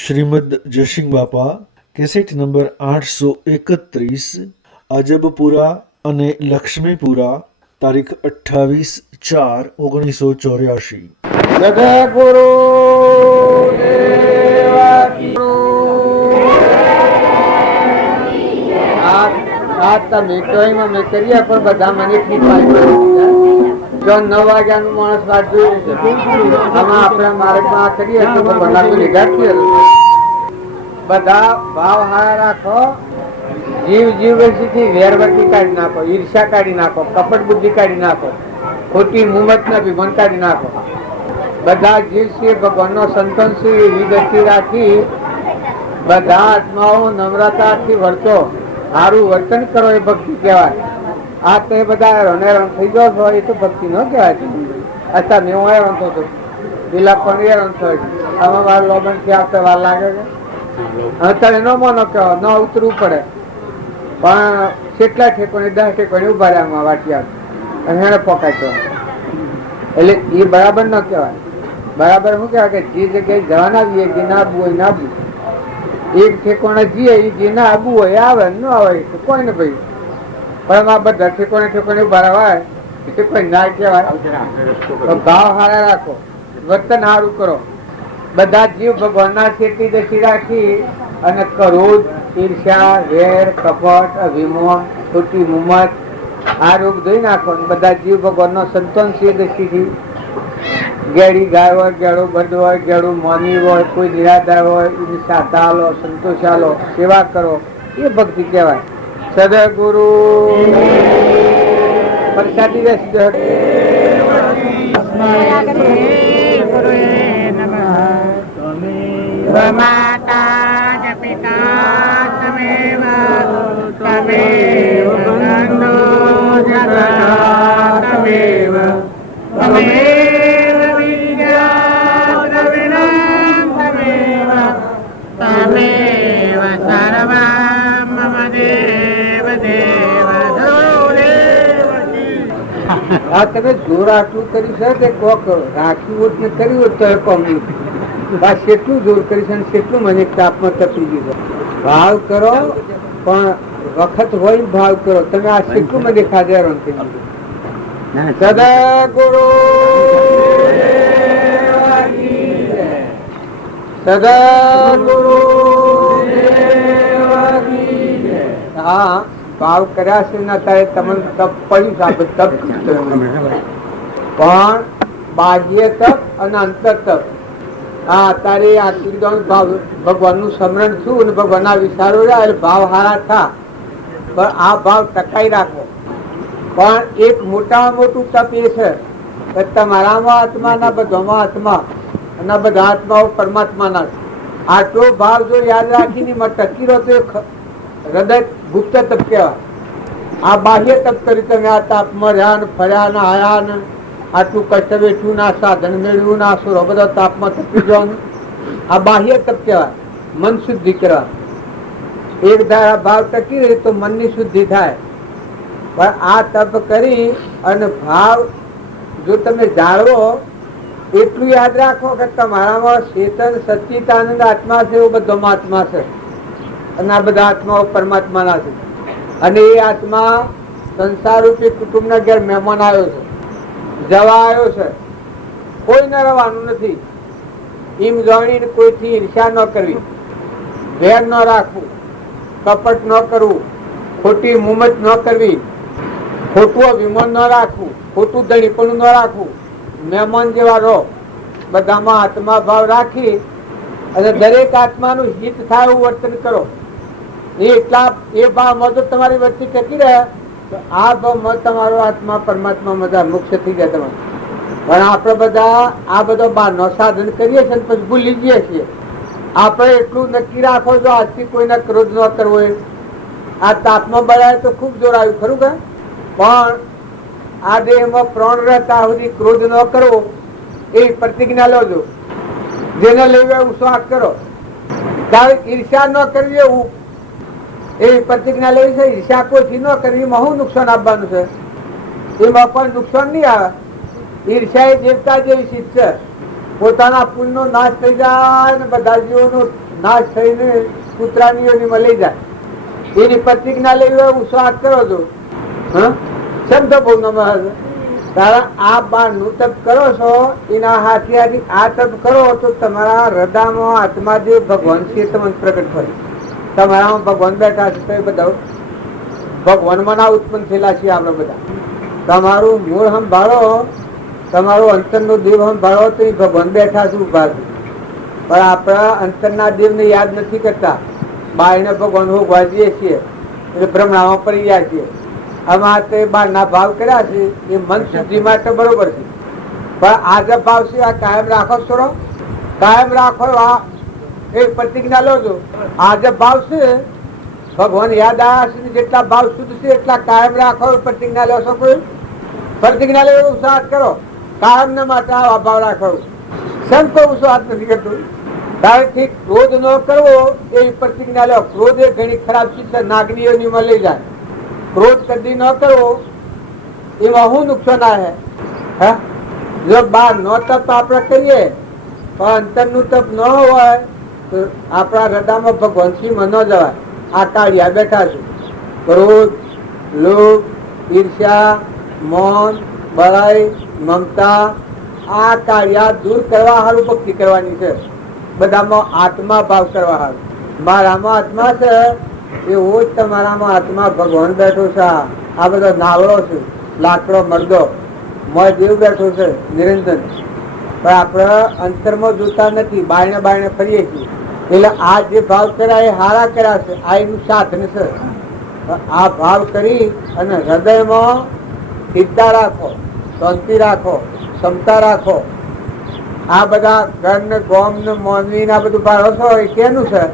શ્રીમદ જયસિંહ બાપા cassette number 831 Ajabpura અને લક્ષ્મીપુરા તારીખ 28/4/1984। સદગુરુ તમે કહીમાં મેં કરીએ પણ બધા મને જો 9 વાગ્યાનું માણસ વાત જોયું છે આમાં આપણે માર્ગમાં કરીએ તો બનાવી લીધા બધા ભાવ હારા રાખો, જીવ થી વેરવટી કાઢી નાખો, ઈર્ષા કાઢી નાખો, કપટ બુદ્ધિ કાઢી નાખો, ખોટી મુમત ના વિમન કાઢી નાખો। બધા જીવ છે ભગવાનનો સંતન છે એવી દ્રષ્ટિ રાખી બધા આત્માઓ નમ્રતાથી વર્તો, સારું વર્તન કરો એ ભક્તિ કહેવાય। આ તો બધા હેરાન થઈ જાવ છો એ તો ભક્તિ ન કહેવાય। અચ્છા મેં હું હેરાન થતો પેલા પણ હેરાન થયો આમાં મારે લોબન થી આવતા વાર લાગે છે અત્યારે ન મોનો કહેવાય, ન ઉતરવું પડે પણ કેટલા ઠેકોને 10 ઠેકોને ઉભા રહ્યા આમાં વાટિયા અને એને પકાડતો એટલે એ બરાબર ન કહેવાય। બરાબર શું કહેવાય કે જે જગ્યાએ જવાના જઈએ જે ના આવવું હોય ના આવવું, એક ઠેકોણે જઈએ જે ના આવવું હોય આવે ન આવે કોઈ ને ભાઈ, પણ આ બધા ઠેકોણે ઉભા રહેવાય એ કોઈ ના કહેવાય। ભાવ હારા રાખો, વર્તન સારું કરો, બધા જીવ ભગવાનના શેઠી દશી રાખી અને ક્રોધ, ઈર્ષ્યા, વેર, કપટ, અભિમાન, ખોટી મુમત આ રોગ ધોઈ નાખો। બધા જીવ ભગવાનનો સંતોન દશીથી ગેડી ગાય હોય, ગેડું બંધ હોય, ગેડું મોની હોય, કોઈ નિરાધાર હોય એની સાથે હાલો, સંતોષ હાલો, સેવા કરો એ ભક્તિ કહેવાય। સદગુરુ પ્રસાદી માતા જ પિતા તમેવ તમેવ બંધો જગત તમેવ તમેવ વિદ્યા દ્રવિણં તમેવ તમેવ સર્વં મમ દેવ દેવ દેવકી। આ તમે જોર આટલું કર્યું છે કે કોક રાખ્યું હોત ને કર્યું હોત તો એ કોમ્યું બસ કેટલું જોર કરીશ અને કેટલું મને તાપમાં તપી ગયું। ભાવ કરો પણ વખત હોય ભાવ કરો, તમે આ કેટલું મને ખાધેરો સદગુરુ સદગુરુ હા ભાવ કર્યા છે ને ત્યારે તમને તપ પડ્યું આપણે તપ પણ બાહ્ય તપ અને અંતર તપ હા તારે ભગવાન નું સ્મરણ થયું અને ભગવાન ના વિચારો રહ્યા ભાવ હારા થા, પણ આ ભાવ ટકાઈ રાખો। પણ એક મોટામાં મોટું તપ એ છે કે તમારામાં આત્મા ના બધામાં આત્મા અને બધા આત્માઓ પરમાત્મા ના, આટલો ભાવ જો યાદ રાખીને ટકી રહ્યો તો હૃદય ગુપ્ત તપ કહેવાય। આ બાહ્ય તપ કરી તમે આ તાપમાં રહ્યા ને ફર્યા ને આયા ને આટલું કષ્ટ વેઠવું ના, સાધન મેળવ્યું ના, સુરો બધા તાપમાં તપી જવાનું, આ બાહ્ય તપ કહેવાય। મન શુદ્ધિ કહેવાય, એક ધારા ભાવ ટકી રહે તો મનની શુદ્ધિ થાય। પણ આ તપ કરી અને ભાવ જો તમે જાળવો એટલું યાદ રાખો કે તમારામાં ચેતન સચ્ચિદાનંદ આત્મા છે, એવો બધો આત્મા છે અને આ બધા આત્માઓ પરમાત્માના છે અને એ આત્મા સંસાર રૂપી કુટુંબના ઘેર મહેમાન આવ્યો છે, જવા આવ્યો છે, કોઈ ન રહેવાનું નથી એમ જાણીને કોઈથી ઈર્ષા ન કરવી, વેર ન રાખવું, કપટ ન કરવું, ખોટી મુમત ન કરવી, ખોટું અભિમાન ન રાખવું, ખોટું ધણીપણું ન રાખવું, મહેમાન જેવા રહો, બધામાં આત્મા ભાવ રાખી અને દરેક આત્માનું હિત થાય એવું વર્તન કરો। એ ભાવમાં જો તમારી વચ્ચે ટકી રહે તો આ ભાવમાં તમારો આત્મા પરમાત્મા મજા મુક્ત થઈ જાય તમારે। પણ આપણે બધા આ બધો બહારનો સાધન કરીએ છીએ પછી ભૂલી જઈએ છીએ। આપણે એટલું નક્કી રાખો જો આજથી કોઈને ક્રોધ ન કરવો, આ તાપમાં બળાય તો ખૂબ જોર આવ્યું ખરું કે, પણ આ દેહમાં પ્રાણ રહેતા સુધી ક્રોધ ન કરવો એ પ્રતિજ્ઞા લેજો, જેને લેવું એવું શ્વાસ કરો, ત્યારે ઈર્ષા ન કરવી એવું એવી પ્રતિજ્ઞા લેવી છે। ઈર્ષા કોઈથી ન કરવી, એમાં શું નુકસાન આપવાનું છે, એમાં પણ નુકસાન નહીં આવે। ઈર્ષા એ દેવતા જેવી શીખ છે, પોતાના પુલ નો નાશ થઈ જાય ને બધા જીવોનું નાશ થઈને કૂતરાની યોનીમાં લઈ જાય. એની પ્રતિજ્ઞા લેવી હોય, હું શ્વાસ કરો છો શબ્દ બહુ નમઃ. તારા આ બારનું તપ કરો છો, એના હાથિયાથી આ તપ કરો તો તમારા હૃદયમાં આત્મા જે ભગવાન છે તમને પ્રગટ કરે. તમારામાં ભગવાન બેઠા છે તો એ બધા ભગવાનમાં ના ઉત્પન્ન થયેલા છીએ આપણે બધા. તમારું મૂળ સંભાળો, તમારું અંતરનો દેવ સંભાળો તો એ ભગવાન બેઠા છે, ઉભા છે. પણ આપણા અંતરના દેવને યાદ નથી કરતા. બાયને ભગવાન હોગવા જઈએ છીએ એટલે ભ્રમણામાં પડી ગયા છીએ. આમાં તે બારના ભાવ કર્યા છે એ મન શુદ્ધિ માટે બરોબર છે, પણ આ જે ભાવ છે આ કાયમ રાખો છોડો, કાયમ રાખો. આ એ પ્રતિજ્ઞા લો છો. આ જે ભાવ છે ભગવાન યાદ આવ્યા છે, જેટલા ભાવ શુદ્ધ છે એટલા કાયમ રાખો. પ્રતિજ્ઞા લો છો, કોઈ પ્રતિજ્ઞા લેવો સાથ કરો, કાયમ ને માટે આ ભાવ રાખો. સંત કોઈ સાથ નથી કરતું. તારેથી ક્રોધ ન કરવો એવી પ્રતિજ્ઞા લો. ક્રોધ એ ઘણી ખરાબ ચીજ છે, નાગનીઓમાં લઈ જાય. ક્રોધ કદી ન કરવો એમાં શું નુકસાન આવે? જો બાર નો તપ આપણે કરીએ પણ અંતરનું તપ ન હોય તો આપણા હૃદયમાં ભગવાન શ્રીમાં ન જવાય. આ કાળિયા બેઠા છે. ક્રોધ, લોભ, ઈર્ષ્યા, મૌન, બળાઈ, મમતા, આ કાળિયા દૂર કરવા સારું ભક્તિ કરવાની છે. બધામાં આત્મા ભાવ કરવા સારું. મારામાં આત્મા છે એવો જ તમારામાં આત્મા ભગવાન બેઠો છે. આ બધો નાવડો છે, લાકડો મરદો, મોય દેવ બેઠો છે નિરંજન. પણ આપણે અંતરમાં જોતા નથી, બાયણે બાયણે ફરીએ છીએ. એટલે આ જે ભાવ કર્યા એ હારા કર્યા છે, આ એનું સાધન છે. આ ભાવ કરી અને હૃદયમાં સ્થિરતા રાખો, શાંતિ રાખો, ક્ષમતા રાખો. આ બધા ઘર ને ગોમ ને મોનવી ને આ બધું ભાવો છો એ કેનું છે?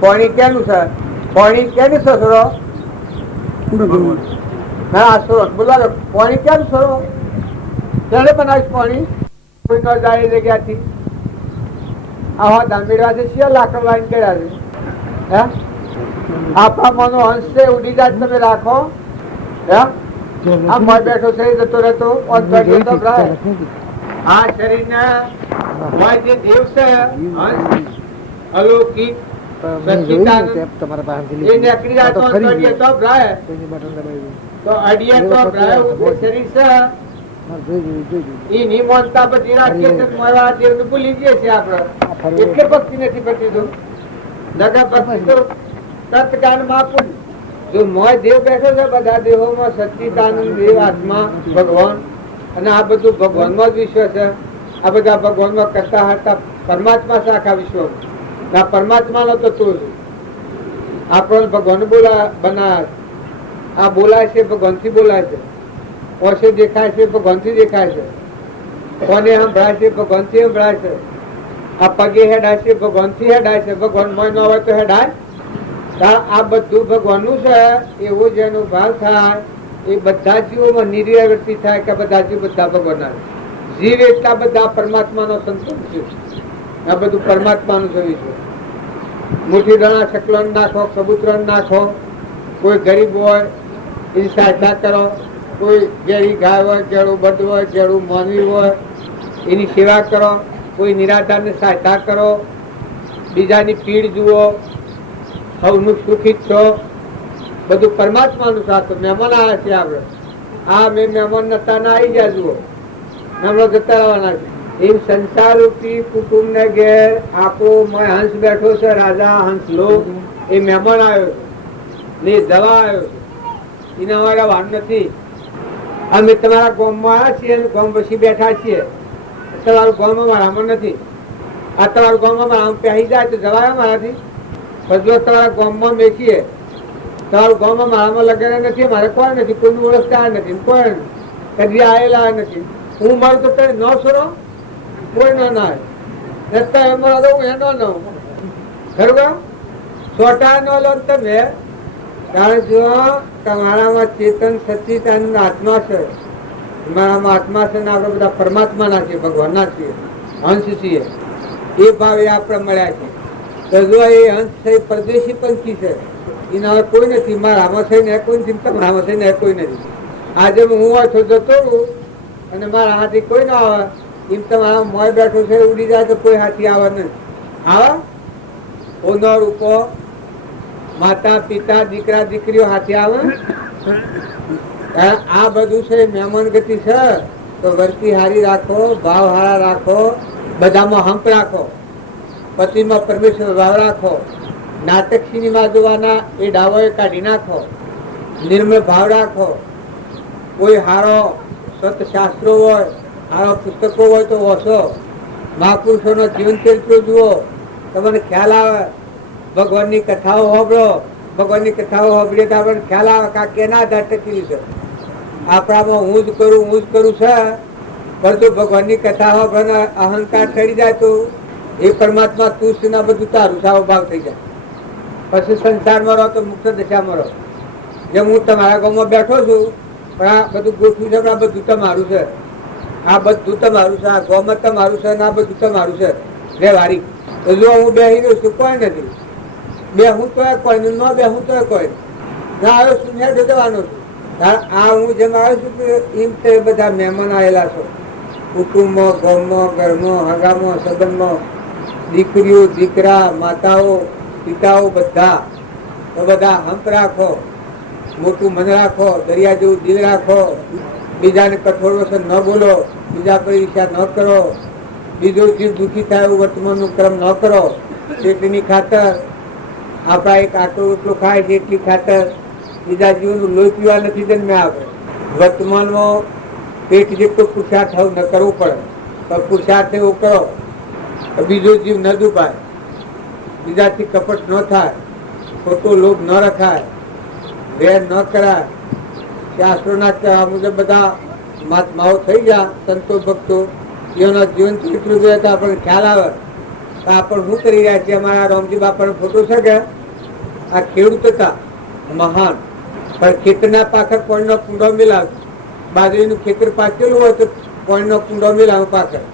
પાણી કેનું છે? પાણી કેનું છે છોડો? હા છોડો બોલા, પાણી કેમ છોડો? ક્યારે બનાવીશ પાણી? કોઈ ન જાય એ જગ્યાથી આવા ધામીરા છે, શિયા લાકડ વાઈન કર્યા છે. હે આપણા મનો અંશ છે, ઉડી જાય તમે રાખો. હે આ મોય બેઠો છે જતો રહેતો આ શરીર ના જે દેવ છે અલૌકિક ભૂલી જઈએ છીએ આપડે. એટલે ભક્તિ નથી પડતી. નગર ભક્તિ તો તત્કાળ માં જો મોય દેવ બેઠો છે, બધા દેહોમાં સચ્ચિદાનંદ દેવ આત્મા ભગવાન, અને આ બધું ભગવાનમાં જ વિશ્વ છે. આ બધા ભગવાનમાં કરતા હતા પરમાત્મા છે. આખા વિશ્વ આ પરમાત્મા નો તત્વ છે. આપણને ભગવાન બનાવે. આ બોલાય છે ભગવાન થી બોલાય છે. ઓછે દેખાય છે ભગવાન થી દેખાય છે. કોને સંભળાય છે ભગવાન થી સંભળાય છે. આ પગે હેડાય છે ભગવાન થી હેડાય છે. ભગવાન મોય ન હોય તો હેડાય? આ બધું ભગવાન નું છે. એવો જેનો ભાવ થાય એ બધા જીવોમાં નિર્વૃત્તિ થાય કે બધા જીવ બધા ભગવાન જીવ એટલા બધા પરમાત્મા નો સંતોષ છે. આ બધું પરમાત્મા નું જોયું છે. મુઠ્ઠી દાણા શકલો નાખો, કબૂતર નાખો. કોઈ ગરીબ હોય એની સહાયતા કરો. કોઈ ઘેરી ગાય હોય, જેડું બધ હોય, જેડું માનવી હોય એની સેવા કરો. કોઈ નિરાધાર ને સહાયતા કરો. બીજાની પીડ જુઓ. સૌનું સુખી છો. બધું પરમાત્મા નું સાથ. મહેમાન આવ્યા છે આપડે. આ મેં મહેમાન નતા ના આવી ગયા જુઓ. મહેમાન જતા રહેવાના છે. એમ સંસાર રૂપી કુટુંબ ને ઘેર આખો હંસ બેઠો છે. રાજા હંસ લોક એ મહેમાન આવ્યો ને જવા આવ્યો છે. એના વાળા વાર નથી. અમે તમારા ગામમાં આવ્યા છીએ, ગામ પછી બેઠા છીએ. તમારું ગામમાં મારામાં નથી. આ તમારું ગામમાં મારા પહેરી જાય તો જવાય મારાથી. પણ જો તમારા ગામમાં મેકીએ, તમારું ગામમાં મારામાં લગેલા નથી. મારે કોઈ નથી, કોઈનું ઓળખતા નથી, કોઈ કદી આવેલા નથી. હું મારું તો ન છોડો, કોઈ ન ના રસ્તા એમ હું એનો ન ખરું છોટા ન લો તમે. કારણ જો તમારામાં ચેતન સચ્ચિદાનંદ આત્મા છે. તમારામાં આત્મા છે ને આપણે બધા પરમાત્મા ના છીએ, ભગવાન ના છીએ, હંસ છીએ. એ ભાવે આપણે મળ્યા છે. તો જો એ હંસ છે પરદેશી પંખી છે. એના કોઈ નથી. મારામાં થઈને કોઈ નથી, તમારામાં થઈને કોઈ નથી. આજે હું હોય તો જતો રહું અને મારા હાથી કોઈ ના આવે. એમ તમારા મોય બેઠો છે, ઉડી જાય તો કોઈ હાથી આવે નહીં. આવે હોનો રૂપો માતા પિતા દીકરા દીકરીઓ હાથે આવે. આ બધું છે મહેમાન ગતિ છે. તો વર્તી હારી રાખો, ભાવ હારા રાખો, બધામાં હંપ રાખો, પતિમાં પરમેશ્વર ભાવ રાખો. નાટક સિનેમા જોવાના એ ડાવોએ કાઢી નાખો. નિર્મળ ભાવ રાખો. કોઈ હારો સતશાસ્ત્રો હોય, હારો પુસ્તકો હોય તો વાંચો. મહાપુરુષોનો જીવન ચરિત્ર જુઓ, તમને ખ્યાલ આવે. ભગવાનની કથાઓ સાંભળો. ભગવાનની કથાઓ સાંભળીએ તો આપણને ખ્યાલ આવે કે આ કેના આધાર ટકેલી છે. આપણામાં હું જ કરું છે. પરંતુ ભગવાનની કથા સાંભળે અહંકાર ચડી જાય તો એ પરમાત્મા તું છે ને બધું તારું સાવ ભાવ થઈ જાય. પછી સંસારમાં રહો તો મુક્ત દશામાં રહો. જેમ હું તમારા ગામમાં બેઠો છું, પણ આ બધું ગોઠવું છે, આ બધું તમારું છે, આ બધું તમારું છે, આ ગામમાં તમારું છે, આ બધું તમારું છે. વ્યવહારિક તો જો હું બેસી રહ્યો છું, કોઈ નથી. બેહું તો કોઈ ન બેહું તો કોઈ ના આવ્યો છું, મેં જવાનો છું. આ હું જેમ આવ્યો છું એમ તે બધા મહેમાન આવેલા છો. કુટુંબમાં, ગામમાં, ઘરમાં, હગામાં, સંબંધમાં, દીકરીઓ, દીકરા, માતાઓ, પિતાઓ, બધા તો બધા હંપ રાખો, મોટું મન રાખો, દરિયા જેવું દિલ રાખો. બીજાને કઠોર વચન ન બોલો, બીજા પર ઈચ્છા ન કરો, બીજો જીવ દુઃખી થાય એવું વર્તમાનનું ક્રમ ન કરો. એટલી ખાતર આપણા એક આટલો રોટલો ખાય છે એટલી ખાતર બીજા જીવનું લોહી પીવા નથી જન્મે આવે. વર્તમાનમાં પેટ જેટલો પુરુષાર્થ ન કરવો પડે, પણ પુરુષાર્થ એવો કરો બીજો જીવ ન દુભાય, બીજાથી કપટ ન થાય, ખોટો લોભ ન રખાય, વેર ન કરાય. શાસ્ત્રોના કહેવા મુજબ બધા મહાત્માઓ થઈ ગયા, સંતો ભક્તો એના જીવન ચરિત્ર જોઈએ તો આપણને ખ્યાલ આવે તો આપણે શું કરી રહ્યા છીએ. અમારા રામજી બાપાનો ફોટો છે કે આ ખેડૂત હતા મહાન, પણ ખેતરના પાછળ કોઈનો કુંડો મિલાવ. બાજરીનું ખેતર પાકેલું હોય તો કોઈનો કુંડો મિલાવ પાછળ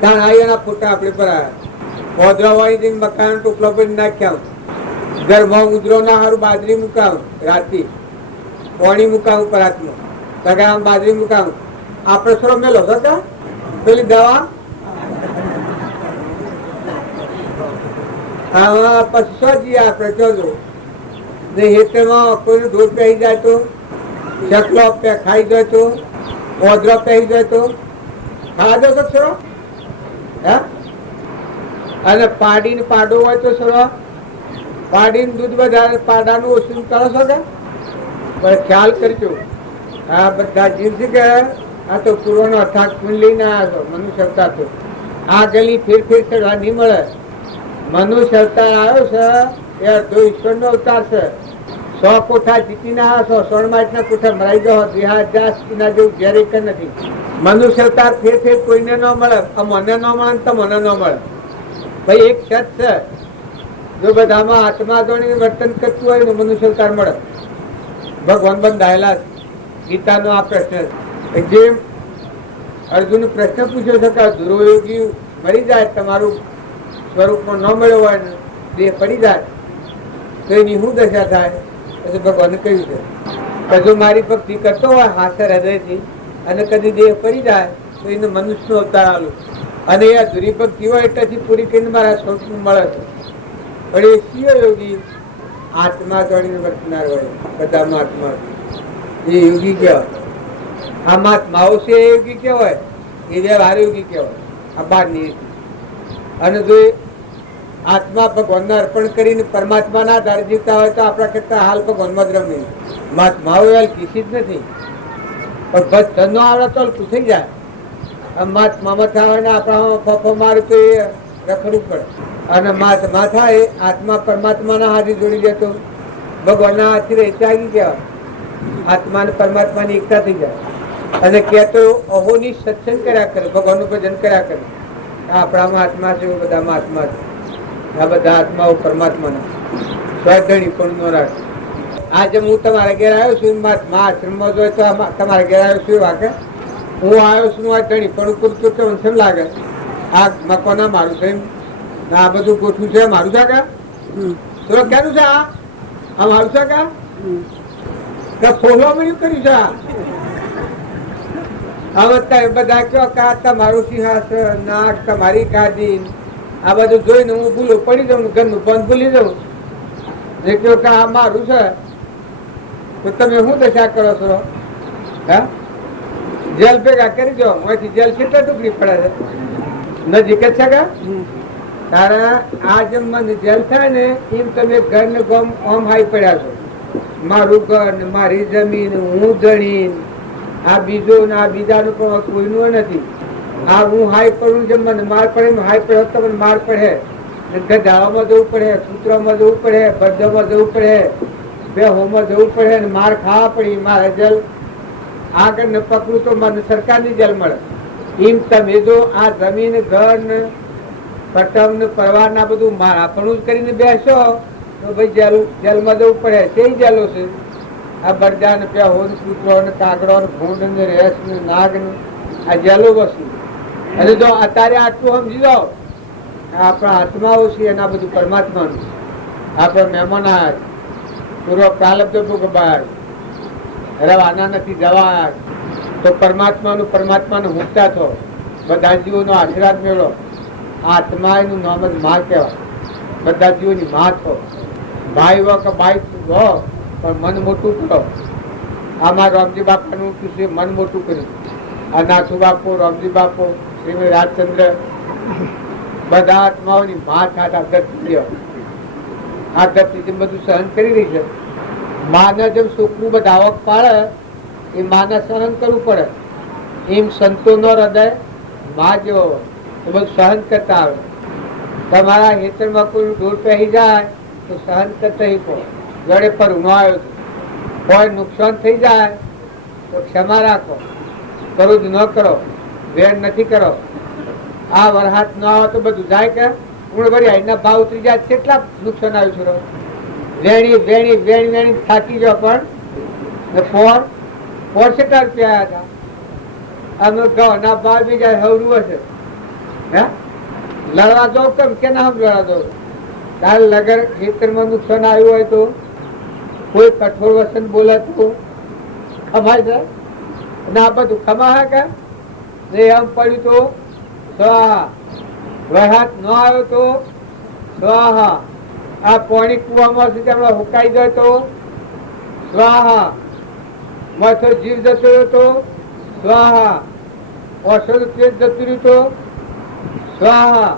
ત્યાં આવી એના ફોટા આપણે પર આવ્યા. પોદરાવાળી જઈને મકાન ટોપલા પર નાખ્યા. ઘરમાં ઉજરો ના સારું બાજરી મુકાવ, રાતી પાણી મુકાવ ઉપર હાથમાં સગા બાજરી મુકાવ. આપણે સરો મેલો હતા પેલી દવા પછી શું જઈએ આપણે જોજો ને હેતમાં કોઈ ઢોર પહેરી જાય તો, ચકલો ખાઈ જાય તો, ઓદરો પહેરી જાય તો ખાધો તો સરો. હે અને પાડીને પાડો હોય તો સરો પાડીને દૂધ વધારે પાડાનું ઓછું કરો છો કે પણ ખ્યાલ કરજો. આ બધા જીવ છે કે આ તો પૂર્વનો અથાગ પૂન લઈને આવ્યો છો. મનુષ્ય અવતાર તો આ ગલી ફેર ચડવા નહીં મળે. મનુષ્ય અવતાર આવ્યો છે એ અડધો ઈશ્વરનો અવતાર છે. 100 કોઠા જીતીને આવ્યા છો, 100 કોઠા મરાઈ જાઓ. 2000 જેવું ઘેર એક નથી. મનુષ્ય અવતાર ફેર કોઈને ન મળે. મને ન મળે તમને ન મળે. ભાઈ એક સત છે, જો બધામાં આત્મા જોડીને વર્તન કરતું હોય તો મનુષ્ય અવતાર મળે. ભગવાન બંધાયેલા ગીતાનો આ પ્રશ્ન જે અર્જુન પ્રશ્ન પૂછ્યો છે કે ધ્રુવયોગી મરી જાય, તમારું સ્વરૂપમાં ન મળ્યો હોય ને દેહ પડી જાય તો એની શું દશા થાય? પછી ભગવાને કહ્યું છે કે જો મારી ભક્તિ કરતો હોય હાસ્ય હૃદયથી અને કદી દેહ પડી જાય તો એને મનુષ્યનો અવતાર આલું. અને એ અધૂરી ભક્તિ હોય એટલેથી પૂરી કરીને મારા સ્વરૂપ મળે છે. પણ એ શિવ યોગી આત્મા જોડીને વર્તનાર હોય. બધામાં આત્મા એ યોગી કહેવાય. આ મહાત્માઓ છે એ યોગી કહેવાય, એ વ્યવહાર યોગી કહેવાય. આ બહારની અને જો આત્મા ભગવાનને અર્પણ કરીને પરમાત્માના આધારે જીવતા હોય તો આપણા કરતા હાલ ભગવાનમાં જ રમી. મહાત્માઓ હાલ કીધી જ નથી, પણ ધન નો આવડે તો હલકું થઈ જાય. મહાત્મામાં થાય ને આપણા ફફો મારે તો એ રખડવું પડે. અને મહાત્મા થાય આત્મા પરમાત્માના હાથે જોડી દે તો ભગવાનના હાથથી રહે ત્યાગી કહેવાય. આત્મા અને પરમાત્માની એકતા થઈ જાય. અને કહેતો અહોની સત્સંગ કર્યા કરે, ભગવાનનું ભજન કર્યા કરે. આપણામાં આત્મા છે, બધામાં આત્મા છે. આ બધા આત્માઓ પરમાત્માના સ્વધણી પણ ન રાખે. આજે હું તમારા ઘેર આવ્યો છું, આશ્રમમાં જોઈએ તો તમારા ઘેર આવ્યો છું વાકે હું આવ્યો છું, આ ધણી પણ પૂરતું તો કેમ લાગે? આ મકોના મારું છે, આ બધું ગોઠવું છે મારું છે કા? તો ક્યાંનું છે? આ મારું છે કા? ફોલવા મળ્યું કર્યું છે. હવે બધા કયો કા તમારું સિંહાસન, નાક તમારી ગાદી, આ બધું જોઈને હું ભૂલો પડી જાઉં, ઘરનું બંધ ભૂલી જાઉં. જે કહો કે આ મારું છે, તો તમે શું દશા કરો છો? હા, જેલ ભેગા કરી દો. અહીંથી જેલ કેટલા ટુકડી પડે છે? નજીક જ છે કે? તારે આ જેમ મને જેલ થાય ને એમ તમે ઘર ને ગમ ઓમ હાઈ પડ્યા છો. મારું ઘર ને મારી જમીન હું ધણી, આ બીજું ને આ બીજાનું પણ કોઈનું નથી. આ હું હાઈ પડું, જેમ મને માર પડે હાઈ પડે તો મને માર પડે. ગધાવામાં જવું પડે, સૂત્રમાં જવું પડે, બધામાં જવું પડે, બેહોમાં જવું પડે ને માર ખાવા પડી. મારે જેલ આગળ ને પકડું તો મને સરકારની જેલ મળે. એમ તમે જો આ જમીન ઘર ને પટમ ને પરવાર ના બધું આપણું જ કરીને બેસો તો ભાઈ જેલમાં જવું પડે. તે જેલો છે આ બરજા ને પેહો ને કૂતરો ને કાગડો ને ભૂંડ ને રેસ ને નાગ ને આ જેલો વસ્તુ. અને જો અત્યારે આટલું સમજી જાઓ, આપણા આત્માઓ છે એના બધું પરમાત્માનું. આપણે મહેમાન પૂર્વ પ્રાલબ્ધ ભોગવાય, હવે આના નથી જવા તો પરમાત્માનું મુક્તા થો. બધા જીવોનો આશીર્વાદ મેળવો. આત્મા એનું નામ જ માં કહેવાય. બધા જીવોની માં થો. ભાઈ હો કે ભાઈ હો, પણ મન મોટું કરો. આમાં રામજી બાપાનું છે, મન મોટું કર્યું. આ નાથુ બાપુ, રામજી બાપુ, શ્રીમદ રાજચંદ્ર, બધા આત્માઓની માં થાત. આ ધરતી જેમ બધું સહન કરી રહી છે. માને જેમ સુખનું બધા આવક પાડે એ માને સહન કરવું પડે. એમ સંતોનો હૃદય માં જેવો તો બધું સહન કરતા આવે. તમારા હેતરમાં કોઈ ઢોર પહેરી જાય તો સહન કરતા શીખો. ગળે પર ઉનો આવ્યો કોઈ નુકસાન થઈ જાય તો ક્ષમા રાખો. ક્રોધ ન કરો, વેર નથી કરો. આ વરસાદ ન આવે તો બધું જાય કે એના ભાવ ઉતરી જાય. કેટલા નુકસાન આવ્યું છે. વેણી વેણી વેણી વેણી થાકી ગયો. પણ પોર કેટલા રૂપિયા હતા? અમે ઘઉંના ભાવ બીજા હવરું હશે. હે લડવા દો કેમ કે ના લડવા દો? તારે લગર ખેતરમાં નુકસાન આવ્યું હોય તો કોઈ કઠોર વસન બોલે તો ખમાય છે ને? આ બધું ખમાય કે એમ પડ્યું તો સ્વાહા. વરસાદ ન આવ્યો તો સ્વાહા. આ પાણી કુવામાં આપણે હુકાઈ જાય તો સ્વાહા. માથો જીવ જતો રહ્યો તો સ્વાહા. ઔષધ પેટ જતું રહ્યું તો સ્વાહા.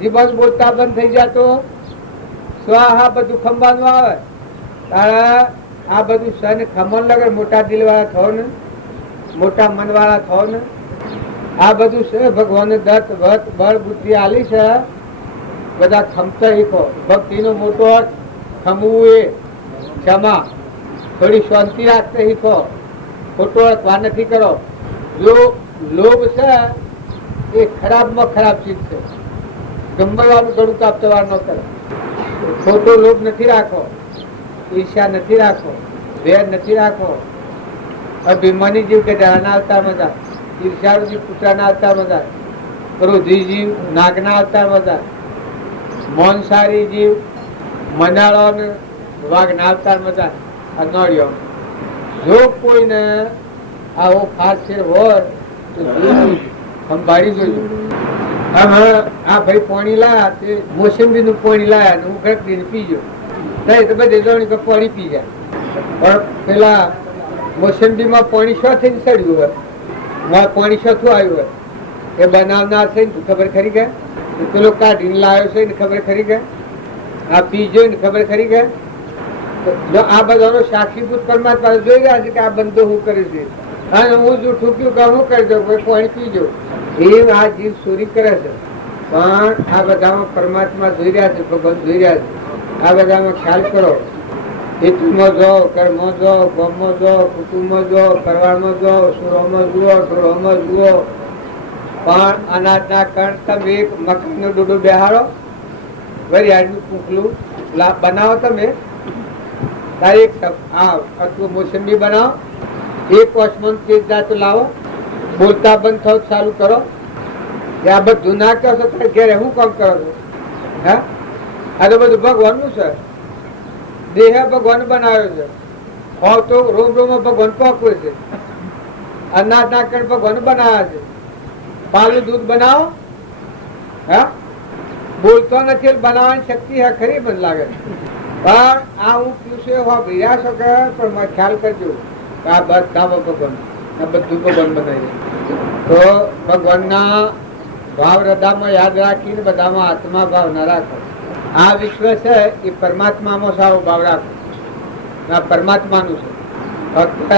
જીવન બોલતા બંધ થઈ જાય તો સ્વાહા. બધું ખંભાનું આવે. તારા આ બધું સન ખમણ લગર મોટા દિલ વાળા થો ને, મોટા મન વાળા થો ને. આ બધું છે ભગવાન દત્ત વત બળ બુદ્ધિ આલી છે. બધા ખમતા શીખો. ભક્તિનો મોટો અર્થ ખમવું એ ક્ષમા. થોડી શાંતિ રાખતા શીખો. ખોટો અર્થ વા નથી કરો. જો લોભ છે એ ખરાબમાં ખરાબ ચીજ છે. ગંભરવાનું થોડું કાપતવાર ન કરો. ખોટો લોભ નથી રાખો. ઈર્ષ્યા નથી રાખો. વેર નથી રાખો. અભિમાની જીવ કે ના આવતા મજા, ઈર્ષ્યાળુ જીવ કૂતરા ના આવતા મજા, ક્રોધી જીવ નાગના આવતા મજા, મોનસારી જીવ મનાળો ને વાઘ ના આવતા મજા. આ નળિયો જો કોઈને આવો ખાસ છે હોય તો સંભાળી જોજો. આ ભાઈ પાણી લાયા તે મોસંબી નું પાણી લાયા ને હું ઘટડીને પીજો તો બધે જોણી પાણી પી જાય. પણ પેલા મોસંબી માં પાણી શો થઈને સડ્યું હોય, પાણી શો થયું આવ્યું હોય એ બનાવનાર છે ને ખબર ખરી કે પેલો કાઢીને લાવ્યો છે ને ખબર ખરી કે આ પીજો ને ખબર ખરી કે આ બધાનો સાક્ષીભૂત પરમાત્મા જોઈ રહ્યા છે કે આ બંધો હું કરી છે. અને હું જો ઠૂક્યું કે હું કરી દઉં પાણી પીજો. એ આ જીવ ચોરી કરે છે. પણ આ બધામાં પરમાત્મા જોઈ રહ્યા છે, ભગવાન જોઈ રહ્યા છે. આ બધામાં ખ્યાલ કરો. હિતમાં જાઓ, કર્મમાં જાઓ, ગમમાં જાઓ, કુટુંબમાં જાઓ, પરિવારમાં જાઓ, સુરોમાં જુઓ, ગૃહમાં જુઓ. પણ અનાજના કણ તમે એક મકાનનો ડોડો બેહાડો, વરિયાળનું પૂંખલું બનાવો. તમે તારે એક મોસંબી બનાવો, એક વોશમન તેજ જાતો લાવો, બોલતા બંધ થવું ચાલુ કરો. આ બધું ના કહો છો ઘેરે શું કામ કરો છો? હા, આ તો બધું ભગવાનનું છે. દેહ ભગવાન બનાવ્યો છે. હોવ તો રોમ રોમમાં ભગવાન પકવે છે. અનાજ ના કણ ભગવાન બનાવ્યા છે. પાલું દૂધ બનાવો, હા બોલતો નથી, બનાવવાની શક્તિ હે ખરી મને લાગે. પણ આ હું પીવું છું એવા ભીર્યા છો કે પણ મને ખ્યાલ કરજો કે આ બધા ભગવાન, આ બધું ભગવાન બનાવી તો ભગવાનના ભાવ હૃદયમાં યાદ રાખીને બધામાં આત્મા ભાવ ના રાખો. આ વિશ્વ છે એ પરમાત્મામાં સારો ભાવ રાખો. આ પરમાત્માનું છે. ફક્ત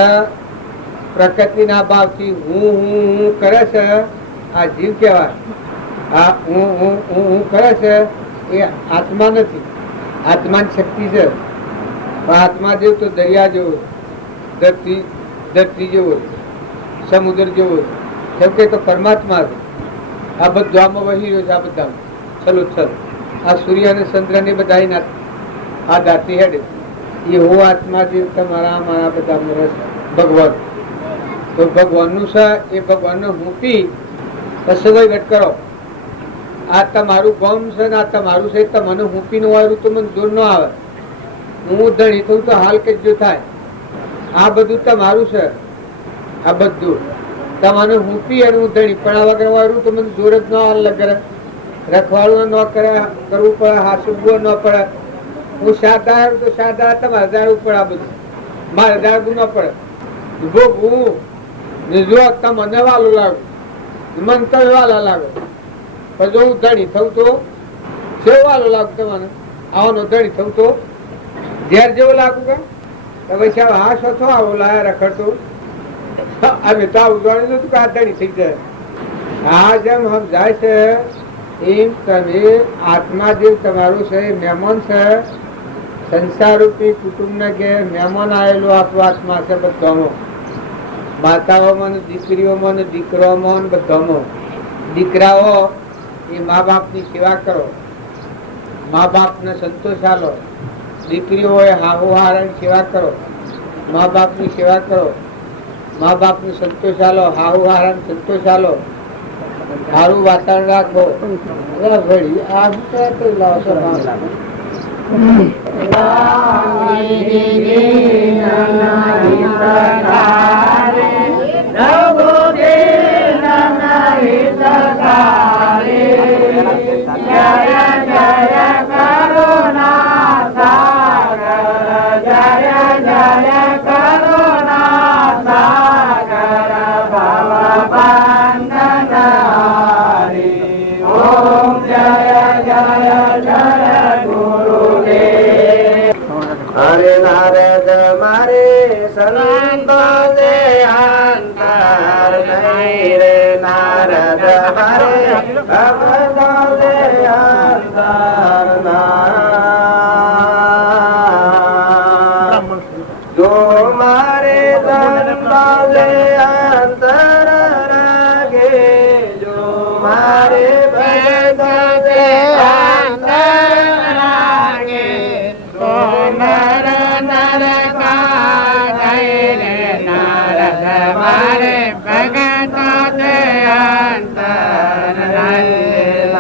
પ્રકૃતિના ભાવથી હું કરે છે આ જીવ કહેવાય. આ હું કરે છે એ આત્મા નથી. આત્માની શક્તિ છે. પણ આત્મા જેવું તો દરિયા જેવો, ધરતી જેવો, સમુદ્ર જેવો, કેમ કે તો પરમાત્મા છે. આ બધું આમાં વહી રહ્યો છે. આ બધા ચલો ચલ આ સૂર્ય અને ચંદ્ર ને બધા આ ધાતી હેડે એ હું આત્મા જીવ તમારા મારા બધા રસ ભગવાન. તો ભગવાનનું છે એ ભગવાનને મૂકી પછી વહીવટ કરો. આ તમારું ગામ છે ને આ તમારું છે, તમને મૂકીને વાળું તો મને જોર ન આવે. હું ધણી થયું તો હાલ કજો થાય. આ બધું તમારું છે. આ બધું તમને મૂકી અને હું ધણી પણ આ વગર વાળું તો મને જોર જ ન આવે. કરે રખવાડું ન કરે, કરવું પડે, હાસુબો ન પડે. હું સાદા તો સાદા તમારે દાડવું પડે. આ બધું મારે દાડવું ન પડે. ભોગવું જો તમને વાલું લાગે, મન તો વાલા લાગે. પણ જો હું ધણી થવું તો કેવું વાલું લાગુ તમને? આવવાનો ધણી થવું તો ઝેર જેવું લાગુ કે પછી હા છો છો આવો લાયા રખડતો. અમે તો આવું જાણી નતું કે આ ધણી થઈ જાય. આ જેમ સમજાય છે એમ તમે આત્મા જે તમારું છે એ મહેમાન છે. સંસાર રૂપી કુટુંબ ને કે મહેમાન આવેલું આપણું આત્મા છે બધામાં. માતાઓમાં, દીકરીઓમાં, દીકરાઓમાં, બધામાં. દીકરાઓ એ મા બાપની સેવા કરો, મા બાપને સંતોષ આલો. દીકરીઓ એ હાહુ હારાની સેવા કરો, મા બાપની સેવા કરો, મા બાપને સંતોષ આલો, હાહુ હારાને સંતોષ આલો. સારું વાતાવરણ રાખો. હરે નારદ મારે સંતો દે અંતર નહીં રે નારદ મારે ભગતો દે અંતર ના જો મારે સંતો દે અંતર રાગે જો મારે ભગતો દે અંતર રાગે તો નર નર કાગરે નારદ મારે ભગતો દે અંતર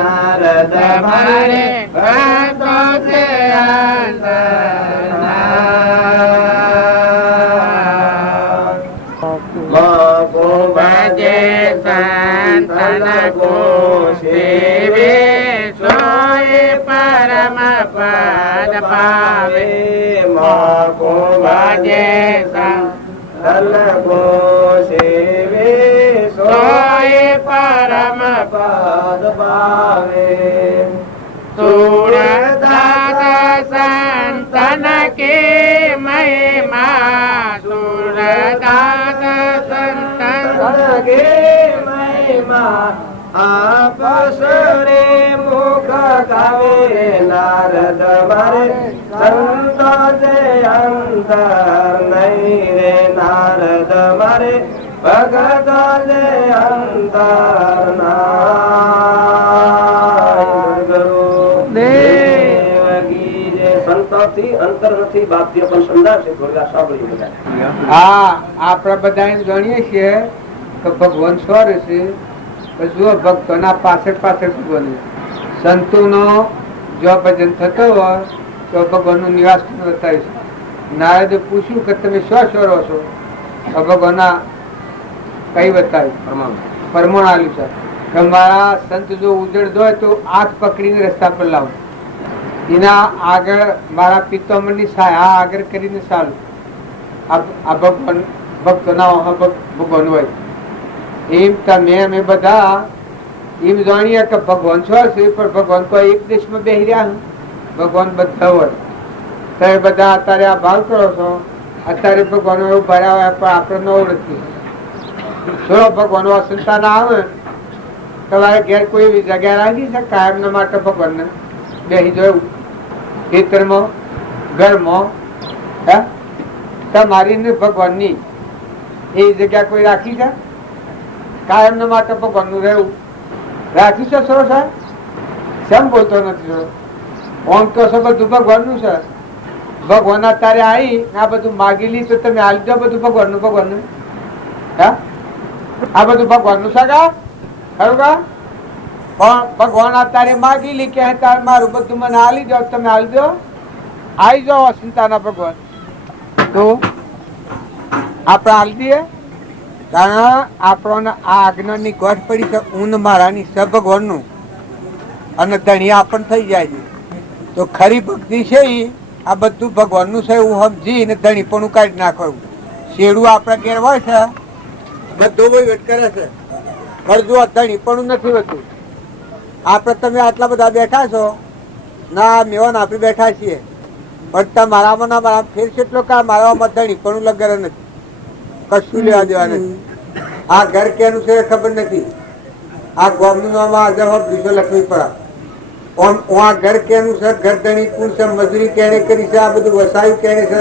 નારદ મારે ભગતો દે અંતર કો ભજે સંતન કો સેવે સોય પરમ પદ પાવે કો ભજે સંતન કો સેવે સોય પરમ પદ પાવે સુરદાસ સંતન કે મહિમા સુરદાસ સંતન કે મહિમા આપસ રે મુખ ગાવે નારદ મારે સંત દે અંતર નહીં રે નારદ મારે ભગત દે અંતર સંતોથી અંતર નથી બાપ્ય પણ સંદાર છે. થોડી સાંભળી બધા. હા આપણે બધા જાણીએ છીએ કે ભગવાન સ્વર છે. જુઓ ભક્તોના પાછળ પાછળ ભગવાન. સંતોનો જો ભજન થતો હોય તો ભગવાનનું નિવાસ બતાવીશ. નારદે પૂછ્યું કે તમે શું સ્વરો છો? ભગવાનના કઈ બતાવ્યું? પરમાણ આલ્યું છે. કે મારા સંત જો ઉજળતો હોય તો આંખ પકડીને રસ્તા પર લાવું, એના આગળ મારા પિત્તોમણની છાયા આગળ કરીને ચાલું. આ ભગવાન ભક્તોના ભગવાન હોય એમ તમે અમે બધા એમ જાણીએ કે ભગવાન શું છે, પણ ભગવાન કોઈ એક દેશમાં બેસી રહ્યા, ભગવાન બધા હોય. તમે બધા અત્યારે આ ભાવ કરો છો, અત્યારે ભગવાન એવું ભર્યા હોય પણ આપણે નવું નથી. થોડો ભગવાન સંતાન આવે તમારે ઘેર કોઈ એવી જગ્યા રાખી છે કાયમ માટે ભગવાનને બેસી જોયું ખેતરમાં ઘરમાં તમારી ને ભગવાનની એ જગ્યા કોઈ રાખી છે કાયમ માટે ભગવાનનું રહેવું રાખી છે? સરો સાહેબ કેમ બોલતો નથી? ઓમ તો છો બધું ભગવાનનું છે. ભગવાન અત્યારે આવી આ બધું માગી લી તો તમે હાલી દો બધું ભગવાનનું. ભગવાનનું આ બધું ભગવાનનું છે કા ખરું કા? પણ ભગવાન અત્યારે માગી લી કે તારે મારું બધું મને હાલી દો, તમે હાલી દો, આવી જાઓ ચિંતાના ભગવાન તો આપણે હાલી દઈએ. કારણ આપણને આ આજ્ઞાની ગોઠ પડી છે ઊન મારાની સ ભગવાનનું અને ધણિયા આપણને થઈ જાય છે. તો ખરી ભક્તિ છે એ આ બધું ભગવાનનું છે એવું સમજીને ધણી પણ કાઢી નાખવું. શેડું આપણા ઘેર હોય છે બધું વહીવટ કરે છે પણ જો ધણી પણ નથી હોતું. આપણે તમે આટલા બધા બેઠા છો ના મેવાન આપણે બેઠા છીએ પણ તમારામાં ના મારા ફેર કેટલો કા મારામાં ધણી પણ લગર નથી, કશું લેવા દેવા નથી. આ ઘર કેનું છે ખબર નથી. આ ગામનું નામ આજે બીજો લખવી પડે. આ ઘર કેનું છે, ઘર ધણી કુલ છે, મજૂરી કેને કરી છે, આ બધું વસાયું કેને છે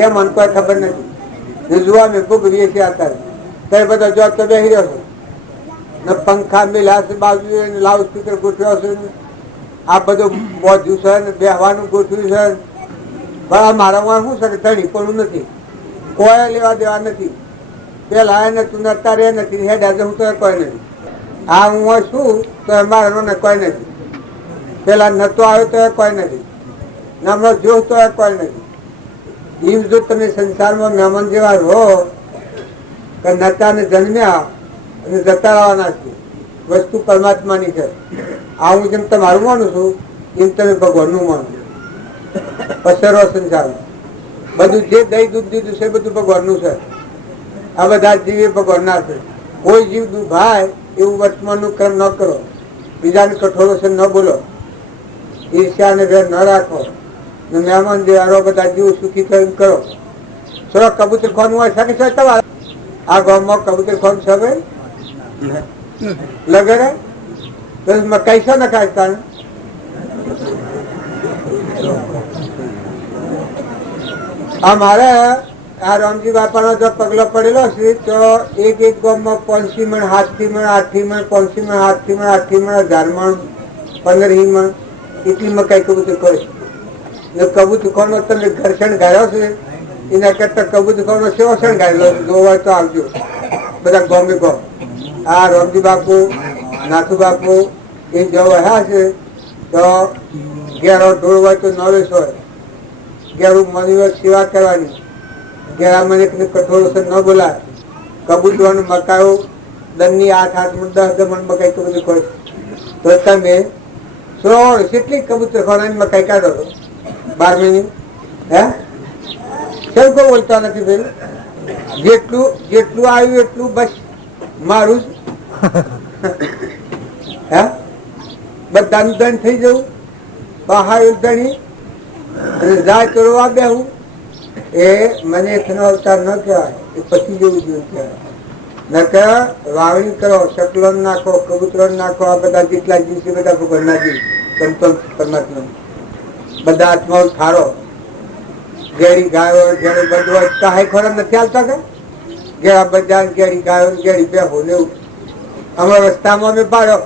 એ મને કોઈ ખબર નથી. જોવા મેં ભોગવીએ છીએ અત્યારે તમે બધા જો તો બેસી રહ્યો છો ને પંખા મેલ્યા છે બાજુ લાઉડ સ્પીકર ગોઠવ્યો છે, આ બધું બોધ્યું છે ને બેહવાનું ગોઠવ્યું છે. પણ મારામાં શું છે કે ધણી પણ નથી, કોઈ લેવા દેવા નથી. પેલા એ નતું અત્યારે એ નથી, હેડ આજે હું તો કોઈ નથી. આ હું છું તો મારા ને કોઈ નથી. પેલા નતો આવ્યો તો એ કોઈ નથી, હમણાં જો તો એ કોઈ નથી. એમ જો તમે સંસારમાં મહેમાન જેવા રહો કે નતા ને જન્મ્યા અને જતા રહેવાના છે, વસ્તુ પરમાત્માની છે. આ હું જેમ તમારું માનું છું એમ તમે ભગવાનનું માનો. પસરો સંસારમાં બધું જે દહીં દૂધ દીધું છે બધું ભગવાનનું છે. આ બધા જીવે ભગવાનના છે. કોઈ જીવ દુભાય એવું વર્તમાનનું કર્મ ન કરો, બીજાને કઠોળો છે ન બોલો, ઈર્ષ્યા ને વેર ન રાખો, મહેમાન જે આરો બધા જીવ સુખી કરીને કરો. ચલો કબૂતર ખાનું હોય શકે છે તમારે આ ગામમાં કબૂતર ખાન છે ભાઈ લગેરે તો મકાઈ છે ને ખાય તાને અમારે આ રામજી બાપાનો જો પગલો પડેલો છે તો એક ગામમાં 5 મણ 7 મણ 8 મણ 5 મણ 7 મણ 8 મણ 1000 મણ 15 મણ એટલી મકાઈ કબૂતર કરે. કબૂતર ખાનો તમે ઘર શણગાર્યો છે એના કરતા કબૂતર ખાનો સેવો શણગારેલો જોવા તો આવજો બધા ગામે ગામ. આ રામજી બાપુ નાથુ બાપુ એ જો રહ્યા છે તો ઘેરો ઢોળ હોય તો નવેશ હોય, ઘેરું મની હોય સેવા કરવાની, ઘેરા મને કઠોળ છે ન બોલાય. કબૂતરવાનું મકાયો દનની 8 મણ 10 મણ મકાઈ કબૂતર ખોય તો તમે 16 કેટલી કબૂતર ખોરાની મકાઈ કાઢો છો 12 મહિને? હે કેમ કોઈ બોલતા નથી ભાઈ? જેટલું જેટલું આવ્યું એટલું બસ મારું હે બધાનું દંડ થઈ જવું બહાર ધણી અને જાય કરવા બેહું એ મને એકનો અવતાર ન કહેવાય, એ પછી જેવું જેવું કહેવાય. નકર વાવણી કરો, શકલો નાખો, કબૂતરો નાખો, આ બધા જેટલા જીવ છે બધા ભગવાનના જીવ સંતોષ પરમાત્મા બધા આત્માઓ ઠારો. ઘેરી ગાયો ઘેરી બધું હોય સહાય ખોરાક નથી આવતા કે ઘેરા બધા ઘેરી ગાયો ઘેરી બેહો ને એવું અમારા રસ્તામાં અમે પાડ્યો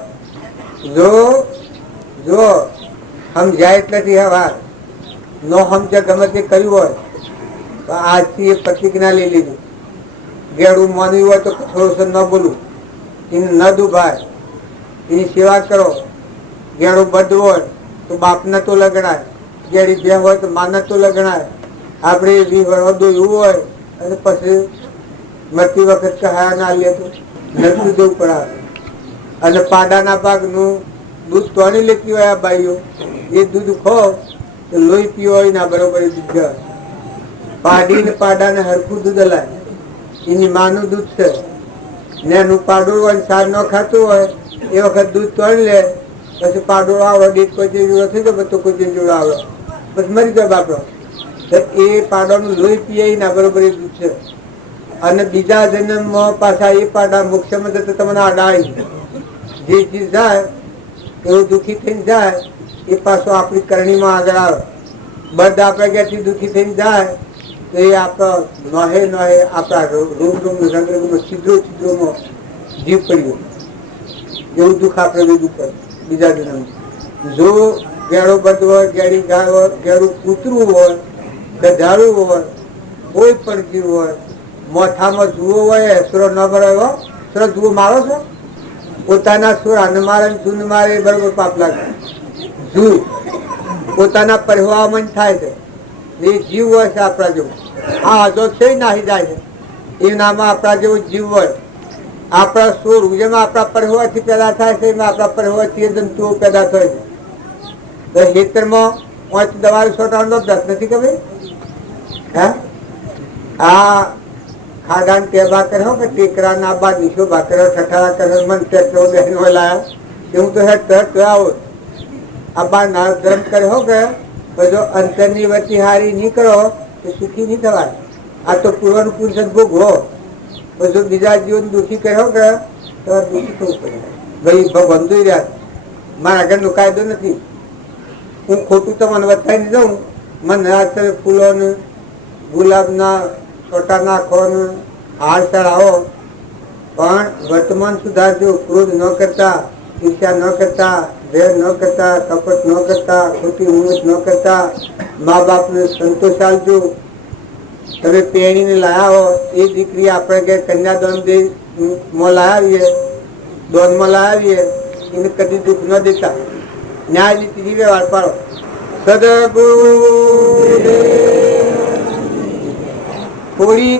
જો જો સમજાય એટલેથી હવાર નો સમજે ગમે તે કર્યું હોય તો આજથી એ પ્રતિજ્ઞા લઈ લીધી. ઘેડું માનવું હોય તો થોડું ન બોલવું, એને ન દુભાય, એની સેવા કરો. ઘેડું બધું હોય તો બાપને તો લગણાય, ઘેડી બે હોય તો માને તો લગણાય. આપણે વધુ એવું હોય અને પછી મરતી વખત કહાયા ના લે તો નથી જવું પડે. અને પાડાના ભાગનું દૂધ તોડી લેતી હોય આ બાઈઓ, એ દૂધ ખો તો લોહી પીવો હોય ના બરોબર દૂધ જાય. પાડી ને પાડાને હરખું દૂધ હલાય, એની માનું દૂધ છે ને એનું પાડું હોય સાર ન ખાતું હોય એ વખત દૂધ તોડી લે, પછી પાડું આવે દીધ કોઈ જોડો થઈ જાય, બધું કોઈ જોડો આવે પછી મરી જાય બાપડો. તો એ પાડાનું લોહી પીએ ના બરોબર એ દૂધ છે. અને બીજા જન્મમાં પાછા એ પાડા મોક્ષમાં જતો તમને અડાય જે ચીજ જાય એવું દુઃખી થઈને જાય એ પાછો આપણી કરણીમાં આગળ આવે. બધ આપણે ક્યાંથી દુઃખી થઈને જાય તો એ આપણા નોહે નોહે આપણા રૂમ રંગ છિદ્રો છિદ્રોમાં જીવ પડ્યો એવું દુઃખ આપણે લીધું પડે બીજા જન્મ. જો ગેળો બધ હોય, ગેડી ગાય હોય, ગેડું કૂતરું હોય, ગધાડું હોય, કોઈ પણ જીવ હોય, મોથામાં જુઓ હોય, સુરો ન ભરાયો સુરો જુઓ મારો છો, પોતાના સુરાને મારે જૂને મારે બરોબર પાપ લાગે. જૂ પોતાના પરિવારમાં થાય છે એ જીવ હોય છે આપણા જેવું. આ હજો છે નાહી જાય છે એ નામાં આપણા જેવું જીવ હોય. આપણા સુર જેમાં આપણા પરિવારથી પેદા થાય છે એમાં આપણા પરિવારથી જંતુઓ પેદા થાય છે. તો ખેતરમાં પાંચ દવા છોટાનો અભ્યાસ નથી કે ભાઈ હે આ ખાડા ને ટેબા કર્યો કે ટેકરા ના બા દીશો ભાકરો ઠઠારા કર્યો મન પેટ્રો બહેનો લાયા એવું તો હે તરત આવો આ બા ના ધર્મ કર્યો કે બધો અંતરની વચ્ચે હારી નહીં કરો તો સુખી નહીં થવાય. આ તો પૂર્વનું પુરુષ ભોગવો બધો બીજા જીવન દુઃખી કર્યો કે તો દુઃખી થવું પડે. ભાઈ ભગવાન જોઈ રહ્યા મારા આગળનો કાયદો નથી. હું ખોટું તો મને બતાવી દઉં. મને રાત્રે ફૂલોને ગુલાબના છોટા નાખવાનું હાર ચડાવો પણ વર્તમાન સુધારજો. ક્રોધ ન કરતા, ઈર્ષ્યા ન કરતા, વેર ન કરતા, કપટ ન કરતા, ખોટી ઉમત ન કરતા, મા બાપને સંતોષ આપજો. તમે પેણીને લાયા હો એ દીકરી આપણે કે કન્યાદાન માં લાવીએ, દોનમાં લાવીએ એને કદી દુઃખ ન દેતા. ન્યાયની ત્રીજી વ્યવહાર પાડો. સદગુરુ થોડી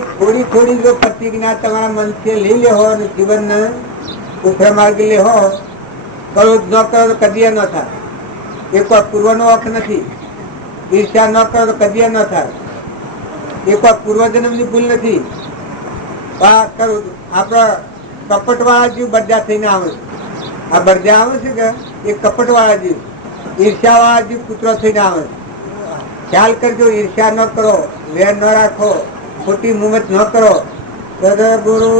થોડી જો પ્રતિજ્ઞા તમારા મનથી લઈ લેહો અને જીવનને ઉભે માર્ગે લેહો, ક્રોધ ન કરો તો કદી ન થાય. એક વાર પૂર્વનો હક નથી. ઈર્ષ્યા ન કરો તો કદી ન થાય. એક વાર પૂર્વજન્મની ભૂલ નથી. આપણા કપટવાળા જીવ બરડા થઈને આવે છે. આ બરડા આવે છે કે એ કપટવાળા જીવ, ઈર્ષ્યાવાળા જીવ પુત્ર થઈને આવે છે. ખ્યાલ કરજો, ઈર્ષ્યા ન કરો, વેર ન રાખો, ખોટી મુમત ન કરો. સદગુરુ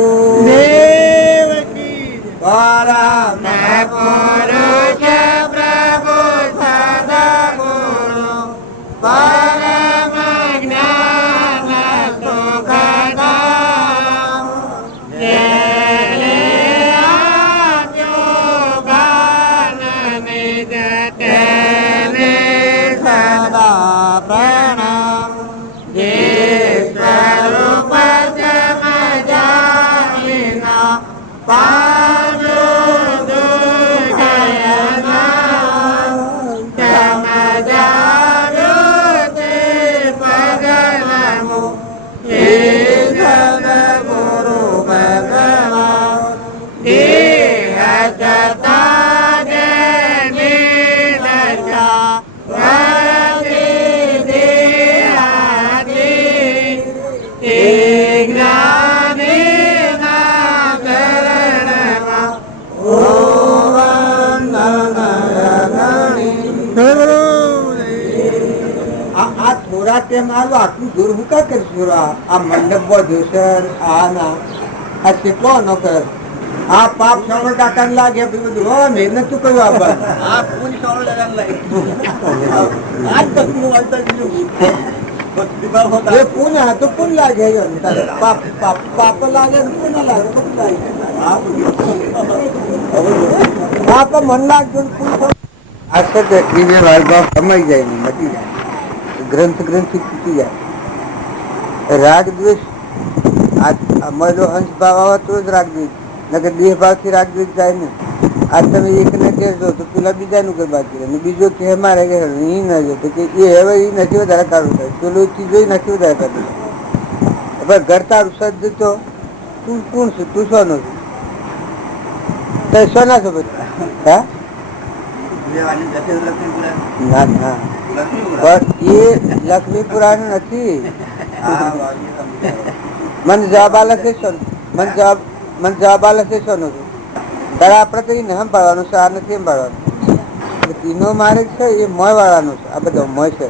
આટલું દૂર હું કા કરીશું? આ મંડપ બધું છે આ કેટલો ન કરે. આ પાપ સાવળ કાકા લાગે બધું મહેનત તું કર્યું પુન તો પુન લાગે પાપ લાગે પુન લાગે પાપ મન લાગજો આ ત્રીજે વાળમાં કમાઈ જાય ને મટી જાય. ગ્રંથ તૂટી જાય. રાગ દ્વેષ અમારો અંશ ભાવ આવે તો જ રાગ દ્વેષ, નકર દેહ ભાવથી રાગ દ્વેષ જાય ને. આ તમે એકને કહેશો તો પેલા બીજાનું કઈ બાકી રહે, બીજો કે મારે કે એ ના જો કે એ હવે એ નથી વધારે કાઢું થાય, પેલો ચીજો નથી વધારે કાઢું થાય. ઘર તારું સજ્જ તો તું કોણ છું? તું શોનો છું? તો શું ના ખબર હા ના ના પણ એ લક્ષ્મી પુરાણ નથી. મને જવાબ આલે છે શું મને જવાબ આલે છે શું નથી તારે આપણે તો એને સંભાળવાનું છે આ નથી સંભાળવાનું. એનો માર્ગ છે એ મોય વાળાનો છે. આ બધો મોય છે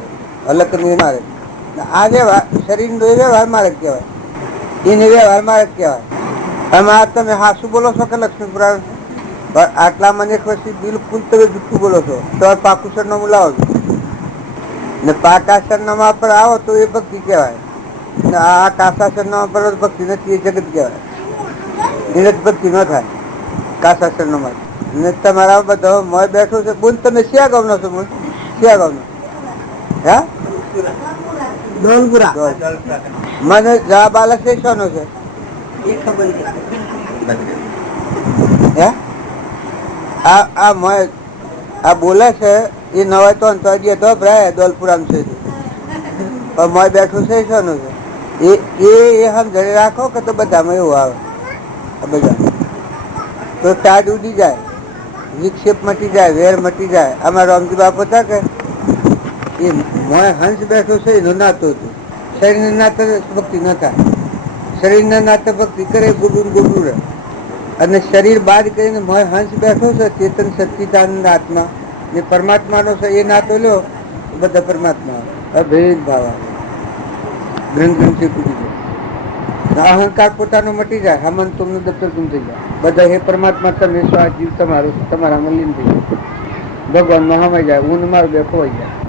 અલગ માર્ગ. આ વ્યવહાર શરીરનો વ્યવહાર માર્ગ કહેવાય. એને વ્યવહાર માર્ગ કહેવાય. આમાં તમે હાસું બોલો છો કે લક્ષ્મી પુરાણ પણ આટલા મને એક વર્ષથી બિલકુલ તમે જુઠ્ઠું બોલો છો તો પાકું સરનામું લાવો છો ને પાકા સરનામા પર આવો તો એ ભક્તિ કહેવાય ને આ કાસા સરનામા પર ભક્તિ નથી એ જગત કહેવાય. એને જ ભક્તિ ન થાય કાસા સરનામા ને તમારા બધો મોય બેઠો છે. બોલ તમે શ્યા ગામનો છો? બોલ શ્યા ગામનો? હા દોલપુરા. મને જવાબ આલે છે શાનો છે હે આ મોય આ બોલે છે એ નવાય તો અંતર તો ભરાય દોલપુરામ છે પણ મોય બેઠું છે શાનું છે એ સમજણી રાખો કે તો બધામાં એવું આવે. આ બધા તો ટાઢ ઉડી જાય, વિક્ષેપ મટી જાય, વેર મટી જાય. આમાં રામજી બાપુ હતા કે એ મોય હંસ બેઠો છે એનું નાતું હતું. શરીર નાતે ભક્તિ ન થાય. શરીરના નાતે ભક્તિ કરે ગુડું ગુડું રહે અને શરીર બાદ કરીને મોય હંસ બેઠો છે ચેતન સચ્ચિદાનંદ આત્મા જે પરમાત્માનો છે એ નાતો લ્યો બધા પરમાત્મા અભેદ ભાવ આવે. ગ્રંથ ગ્રંથથી કૂદી જાય. અહંકાર પોતાનો મટી જાય. હમન તુમનું દફતર ગુમ થઈ જાય. બધા હે પરમાત્મા તમે સ્વ જીવ તમારો તમારામાં લીન થઈ જાય. ભગવાનમાં હમાઈ જાય. ઊંઘ મારું બે ખોવાઈ જાય.